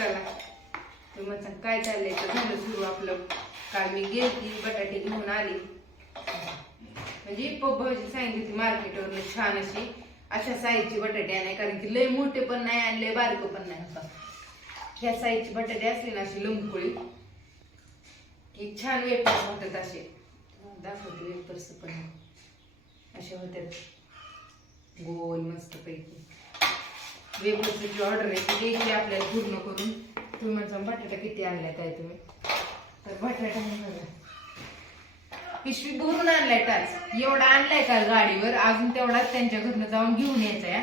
चला. तर मग काय चाललंय? तर झालं सुरू आपलं. काल मी गेली बटाटे घेऊन आली. म्हणजे भाऊजी सांगितली होती मार्केटवरून छान अशी अशा साईजची बटाटे आणाय. कारण की लय मोठे पण नाही आणि लय बारक पण नाही. ह्या साईजची बटाटे असली ना अशी लंबकोळी की छान वेपर्स होतात असे. दाखवते वेपर्स पण. असे होतात गोल मस्त पैकी वेपर्सची जी ऑर्डर आहे ती द्यायची आपल्याला पूर्ण करून. तुम्ही म्हणजे बटाटा किती आणलाय काय तुम्ही? तर बटाटा पिशवी भरून आणलाय टाच एवढा आणलाय का गाडीवर? अजून तेवढाच त्यांच्या घरनं जाऊन घेऊन यायचा या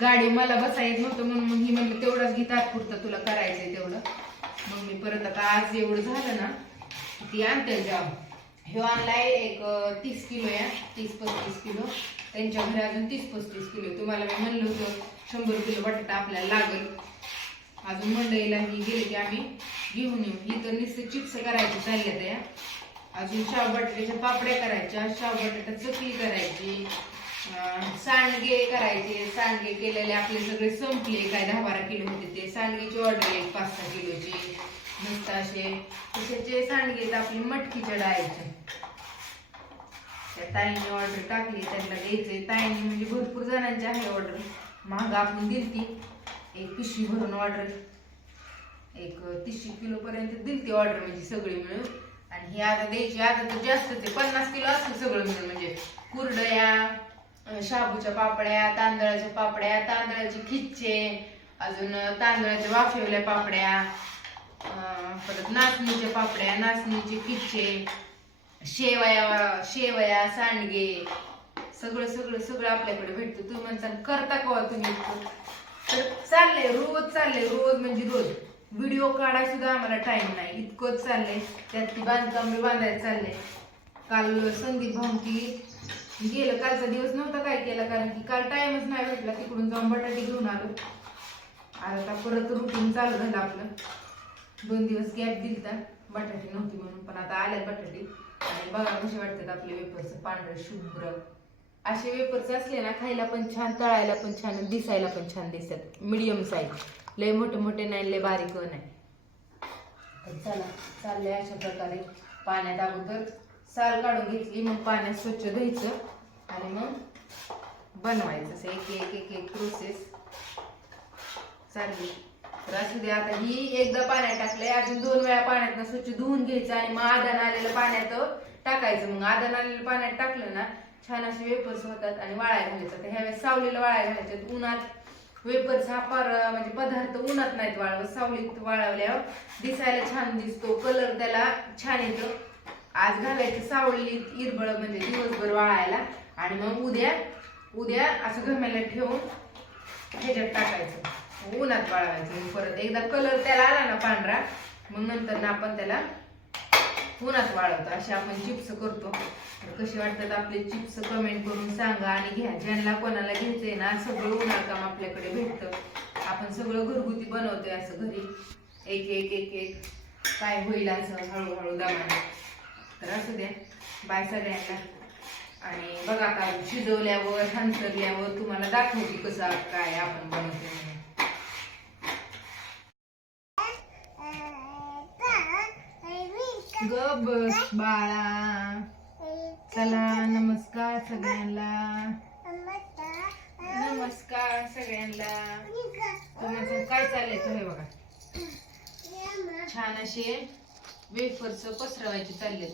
गाडी मला बसा येत नव्हतं म्हणून मग ही म्हणलं तेवढाच घे तात्पुरतं तुला करायचंय तेवढं. मग मी परत आता आज एवढं झालं ना ती आणते जाऊ ह्यो आणलाय एक तीस किलो या. तीस पस्तीस किलो. त्यांच्या घरी अजून तीस पस्तीस किलो. तुम्हाला मी म्हणलं होतं शंभर किलो बटाटा आपल्याला लागेल. अजून मंडईला ही गेले की आम्ही घेऊन येऊ. ही तर नुसते चिप्स करायची चालल्या त्या. अजून शाव बटाट्याच्या पापड्या करायच्या शाव बटाटा चकली करायची सांडगे करायचे. सांडगे केलेले आपले सगळे संपले काय दहा बारा किलो होते ते. सांडगेची ऑर्डर एक पाच सहा किलोची. मस्त असे तशाचे सांडगे तर आपले मटकीच्या डाळायचे त्या ताईने ऑर्डर टाकली त्यांना द्यायचे ताईने म्हणजे भरपूर जणांची आहे ऑर्डर महाग आपण दिलती. एक पिशवी भरून ऑर्डर एक तीसशे किलो पर्यंत दिलती ऑर्डर म्हणजे सगळी मिळून. आणि ही आता द्यायची आता तर जास्त ते पन्नास किलो असतं सगळं मिळून. म्हणजे कुरडया शाबूच्या पापड्या तांदळाच्या पापड्या तांदळाचे खिच्चे अजून तांदळाच्या वाफेवल्या पापड्या परत नाचणीच्या पापड्या नाचणीचे खिच्चे शेवया शेवया सांडगे सगळं सगळं सगळं आपल्याकडे भेटतं. तुम्ही म्हणता करता कवा तुम्ही तर चाललंय रोज चाललंय रोज म्हणजे रोज. व्हिडिओ काढाय सुद्धा आम्हाला टाइम नाही. इतकंच चाललंय. त्यात ती बांधकाम बी बांधायला चाललंय. काल संदीप भाऊंची गेलं. कालचा दिवस नव्हता काय केला? कारण की काल टाइमच नाही भेटला. तिकडून जाऊन बटाटे घेऊन आलो. आता परत रुटीन चालू झालं आपलं. दोन दिवस गॅप दिलता. बटाटे नव्हती म्हणून. पण आता आल्यात बटाटे. आणि बघा कसे वाटतात आपले पेपरचं पांढरे शुभ्र. असे वेपर्स असले ना खायला पण छान तळायला पण छान दिसायला पण छान दिसतात. मिडियम साईज लय मोठे मोठे नाही लय बारीक नाही. चला चाललंय अशा प्रकारे पाण्यात अगोदर साल काढून घेतली मग पाण्यात स्वच्छ धुयचं आणि मग बनवायचं. असं एक एक एक एक प्रोसेस चालली. तर असू दे आता ही एकदा पाण्यात टाकलंय अजून दोन वेळा पाण्यात स्वच्छ धुवून घ्यायचं आणि मग आदन आलेलं पाण्यात टाकायचं. मग आदन आलेलं पाण्यात टाकलं ना छान असे वेपर्स होतात आणि वाळायला घालायचं. तर ह्यावेळेस सावलीला वाळायला घालायचे. उन्हात वेपर्स हा पार म्हणजे पदार्थ उन्हात नाहीत वाळवत. सावलीत वाळवल्यावर दिसायला छान दिसतो. कलर त्याला छान येतो. आज घालायचं सावलीत इरबळ म्हणजे दिवसभर वाळायला. आणि मग उद्या उद्या असं गरम्याला ठेवून ह्याच्यात टाकायचं. उन्हात वाळवायचं. परत एकदा कलर त्याला आला ना पांढरा मग नंतर ना आपण त्याला उन्हात वाळवतो असे आपण चिप्स करतो. तर कसे वाटतात आपले चिप्स कमेंट करून सांगा आणि घ्या. ज्यांना कोणाला घ्यायचंय ना सगळं उन्हाळ काम आपल्याकडे भेटतं. आपण सगळं घरगुती बनवतोय असं घरी. एक एक एक एक. काय होईल असं हळूहळू दामाने. तर असू द्या. बाय सगळ्यांना. आणि बघा काय शिजवल्यावर हंतरल्यावर तुम्हाला दाखवते कसं काय आपण बनवतो म्हणून ग बस बाळा. चला नमस्कार सगळ्यांना. नमस्कार सगळ्यांना. काय चाललंय तुम्ही बघा. छान असे वेफर्स पसरवायचे चालले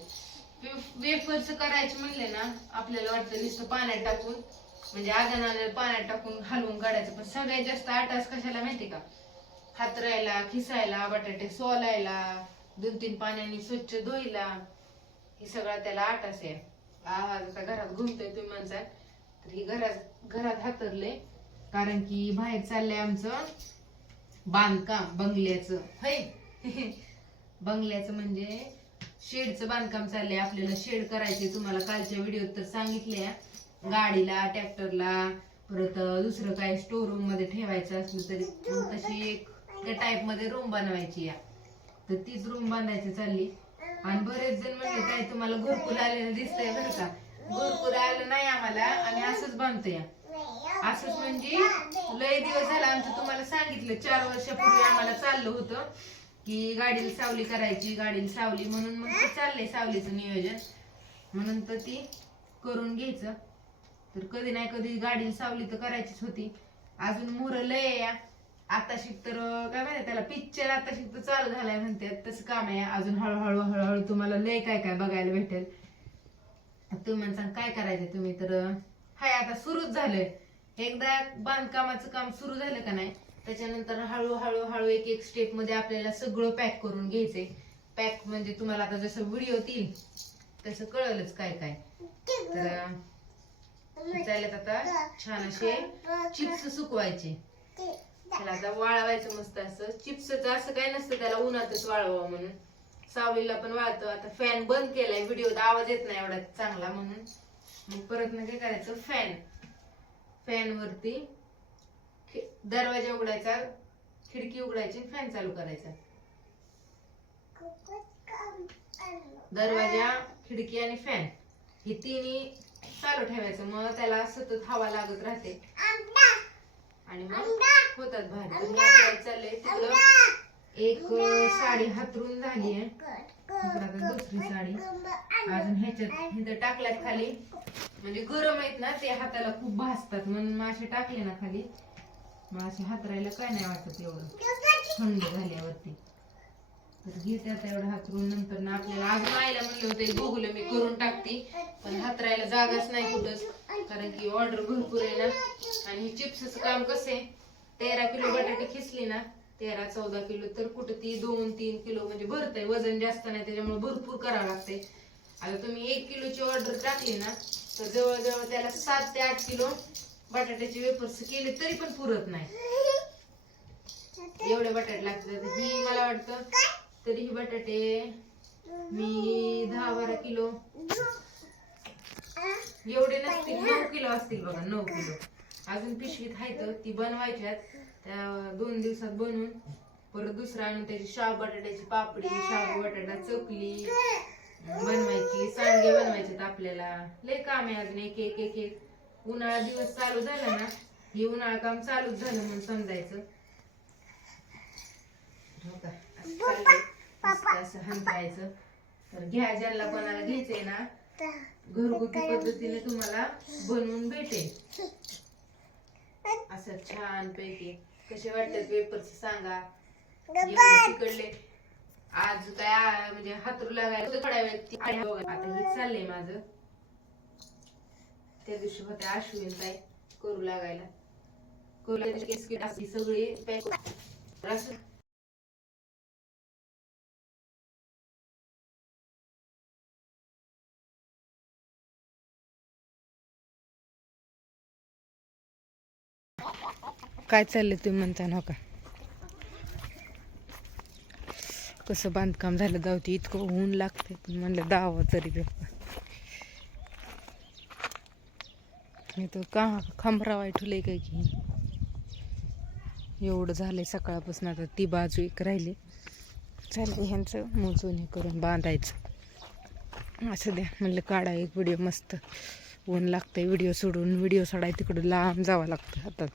वेफर्स करायचे म्हणले ना आपल्याला वाटतं नुसतं पाण्यात टाकून म्हणजे आदनाला पाण्यात टाकून हलवून काढायचं. पण सगळ्यात जास्त आटास कशाला माहिती का? हातरायला खिसायला बटाटे सोलायला दोन तीन पाण्याने स्वच्छ धुईला हे सगळा त्याला आटास आहे. आवाज आता घरात घुमतोय तुम्ही माणसात तर ही घरात घरात हातरले कारण की बाहेर चाललंय आमचं बांधकाम बंगल्याचं. हय? बंगल्याचं म्हणजे शेडचं बांधकाम चाललंय. आपल्याला शेड करायचे तुम्हाला कालच्या व्हिडिओत तर सांगितले गाडीला ट्रॅक्टरला परत दुसरं काय स्टोर रूममध्ये ठेवायचं असलं तरी तशी एक त्या टाईपमध्ये रूम बनवायची या. तर तीच रूम बांधायची चालली. आणि बरेच जण म्हणले काय तुम्हाला गोरकुल आलेलं दिसतंय बरं का. घरकुल आलं नाही आम्हाला आणि असंच बांधतोय असंच म्हणजे लय दिवस झाला आमचं तुम्हाला सांगितलं चार वर्षापूर्वी आम्हाला चाललं होतं की गाडीला सावली करायची गाडीला सावली म्हणून मग ते चाललंय सावलीचं नियोजन. म्हणून तर ती करून घ्यायचं. तर कधी नाही कधी गाडीला सावली तर करायचीच होती. अजून मोर लय आहे या. आता शिक तर काय माहिती त्याला पिक्चर आता शिक तर चालू झालाय म्हणते. तसं काम आहे अजून हळूहळू हळूहळू तुम्हाला लय काय काय बघायला भेटेल. तुम्ही सांग काय करायचं तुम्ही? तर हाय आता सुरूच झालंय. एकदा बांधकामाचं काम सुरू झालं का नाही त्याच्यानंतर हळूहळू हळू एक एक स्टेपमध्ये आपल्याला सगळं पॅक करून घ्यायचंय. पॅक म्हणजे तुम्हाला आता जसं व्हिडिओ येईल तसं कळलंच काय काय. तर चालत आता छान असे चिप्स सुकवायचे. त्याला आता वाळवायचं मस्त असं. चिप्सचं असं काय नसतं त्याला उन्हातच वाळवावं म्हणून. सावलीला पण वाळतं. आता फॅन बंद केलाय. व्हिडिओत आवाज येत नाही एवढा चांगला म्हणून. मग परत ना काय करायचं? फॅन फॅन वरती दरवाजा उघडायचा खिडकी उघडायची फॅन चालू करायचा. दरवाजा खिडकी आणि फॅन हे तिन्ही चालू ठेवायचं. मग त्याला सतत हवा लागत राहते. आणि मग होतात आता चाललंय तिकडं? एक साडी हातरून झाली आहे. दुसरी साडी. अजून ह्याच्यात इथं टाकल्यात खाली. म्हणजे गरम आहेत ना ते हाताला खूप भासतात म्हणून मग असे टाकले ना खाली. मग असे हातरायला काय नाही वाटत एवढं. थंड झाल्यावरती. तर घेते आता एवढं हातरून नंतर ना आपल्याला अजून आईला म्हणलं होतं बघूलं मी करून टाकते. पण हातरायला जागाच नाही कुठंच कारण की ऑर्डर भरपूर आहे ना. आणि चिप्सच चिप्सचं काम कसं आहे तेरा किलो बटाटे खिसली ना तेरा चौदा किलो तर कुठं ती दोन तीन किलो म्हणजे भरतंय वजन जास्त नाही त्याच्यामुळे भरपूर करावं लागते आता तुम्ही एक किलोची ऑर्डर टाकली ना तर जवळजवळ त्याला सात ते आठ किलो बटाट्याचे वेफर्स केले तरी पण पुरत नाही. एवढे बटाटे लागतात. ही मला वाटतं तरी हे बटाटे मी दहा बारा किलो. एवढे नसतील नऊ किलो असतील बघा नऊ किलो. अजून पिशवीत आहेत ती बनवायच्यात. त्या दोन दिवसात बनवून परत दुसरा आणून त्याची शाव बटाट्याची पापडी शाव बटाटा चकली बनवायची सांडगे बनवायचे आपल्याला. लय काम आहे अजून एक एक एक एक. उन्हाळा दिवस चालू झाला ना हे उन्हाळा काम चालूच झालं म्हणून समजायचं. हो का? असं हंतायचं तर घ्या ज्यांना कोणाला घ्यायचंय ना घरगुती पद्धतीने तुम्हाला बनवून भेटेल. असं छान पैकी कसे वाटतात पेपरच सांगा. तिकडले. आज काय म्हणजे हातरू लागायला थोड्या वेळ. आता हे चाललंय माझं. त्या दिवशी होत्या अश्विन ताई करू लागायला. करू लागायला. सगळी. काय चाललंय तुम्ही म्हणता नका हो का? कसं बांधकाम झालं जाऊती इतकं ऊन लागतं पण म्हणलं दावा तरी पेपर मी तर का खांबरा वाईट काय की? एवढं झालंय सकाळपासून आता ती बाजू एक राहिली. चालते ह्यांचं मोजून हे करून बांधायचं. असं द्या म्हणलं काढा एक व्हिडिओ मस्त. ऊन लागतंय व्हिडिओ सोडून व्हिडिओ सोडाय तिकडं लांब जावं लागतं हातात.